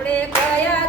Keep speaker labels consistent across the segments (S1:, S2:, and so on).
S1: આપણે કયા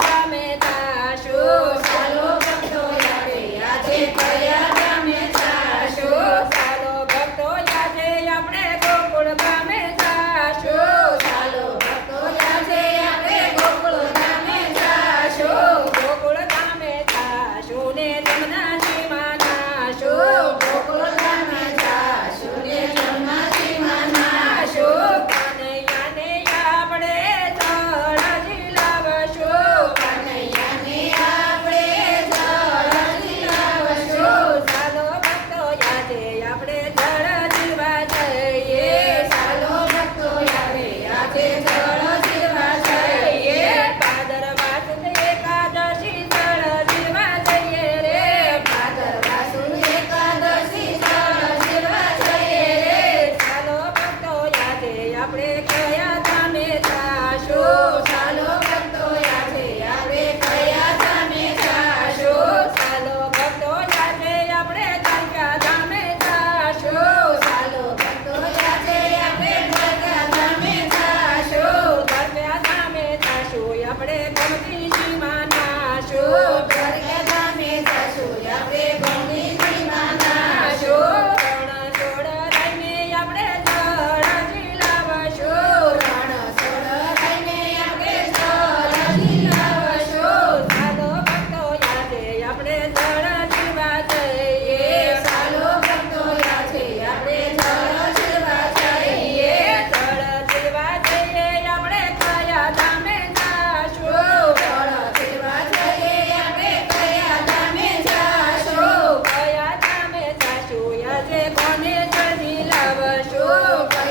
S1: Opa!